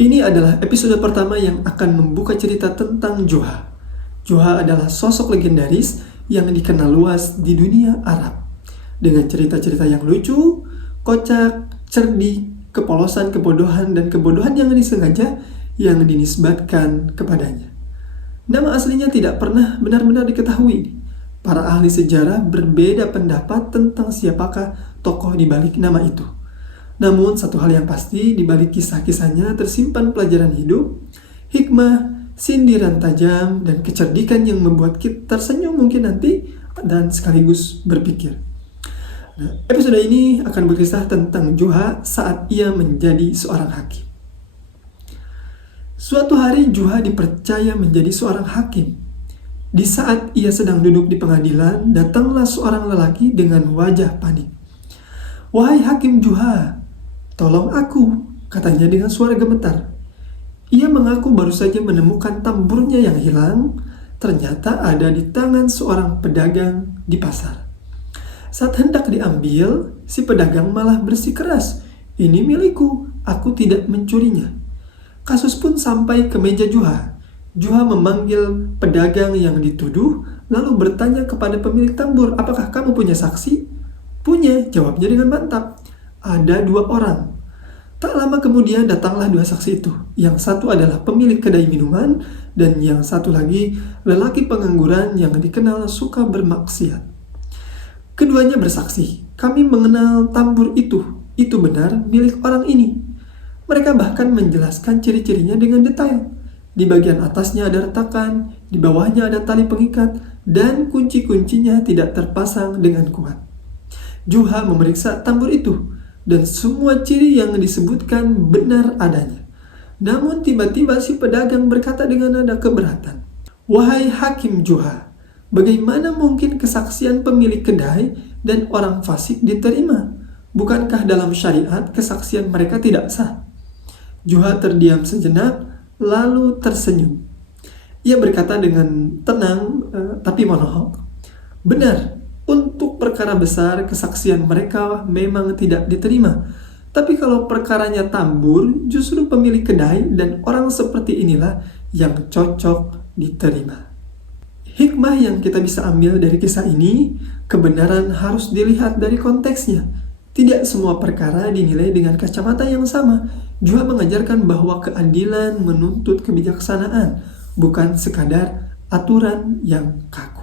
Ini adalah episode pertama yang akan membuka cerita tentang Joha. Joha adalah sosok legendaris yang dikenal luas di dunia Arab. Dengan cerita-cerita yang lucu, kocak, cerdik, kepolosan, kebodohan, dan kebodohan yang disengaja yang dinisbatkan kepadanya. Nama aslinya tidak pernah benar-benar diketahui. Para ahli sejarah berbeda pendapat tentang siapakah tokoh di balik nama itu. Namun satu hal yang pasti, di balik kisah-kisahnya tersimpan pelajaran hidup, hikmah, sindiran tajam, dan kecerdikan yang membuat kita tersenyum mungkin nanti dan sekaligus berpikir. Nah, episode ini akan berkisah tentang Joha saat ia menjadi seorang hakim. Suatu hari Joha dipercaya menjadi seorang hakim. Di saat ia sedang duduk di pengadilan, datanglah seorang lelaki dengan wajah panik. "Wahai Hakim Joha, tolong aku," katanya dengan suara gemetar. Ia mengaku baru saja menemukan tamburnya yang hilang, ternyata ada di tangan seorang pedagang di pasar. Saat hendak diambil, si pedagang malah bersikeras, "Ini milikku, aku tidak mencurinya." Kasus pun sampai ke meja Joha. Joha memanggil pedagang yang dituduh, lalu bertanya kepada pemilik tambur, "Apakah kamu punya saksi?" "Punya," jawabnya dengan mantap. "Ada 2 orang. Tak lama kemudian datanglah 2 saksi itu. Yang satu adalah pemilik kedai minuman, dan yang satu lagi lelaki pengangguran yang dikenal suka bermaksiat. Keduanya bersaksi, "Kami mengenal tambur itu benar milik orang ini." Mereka bahkan menjelaskan ciri-cirinya dengan detail. Di bagian atasnya ada retakan, di bawahnya ada tali pengikat, dan kunci-kuncinya tidak terpasang dengan kuat. Joha memeriksa tambur itu, dan semua ciri yang disebutkan benar adanya. Namun tiba-tiba si pedagang berkata dengan nada keberatan, "Wahai Hakim Joha, bagaimana mungkin kesaksian pemilik kedai dan orang fasik diterima? Bukankah dalam syariat kesaksian mereka tidak sah?" Joha terdiam sejenak, lalu tersenyum. Ia berkata dengan tenang tapi monohok, "Benar, untuk perkara besar kesaksian mereka memang tidak diterima. Tapi kalau perkaranya tambur, justru pemilik kedai dan orang seperti inilah yang cocok diterima." Hikmah yang kita bisa ambil dari kisah ini, kebenaran harus dilihat dari konteksnya. Tidak semua perkara dinilai dengan kacamata yang sama. Joha mengajarkan bahwa keadilan menuntut kebijaksanaan, bukan sekadar aturan yang kaku.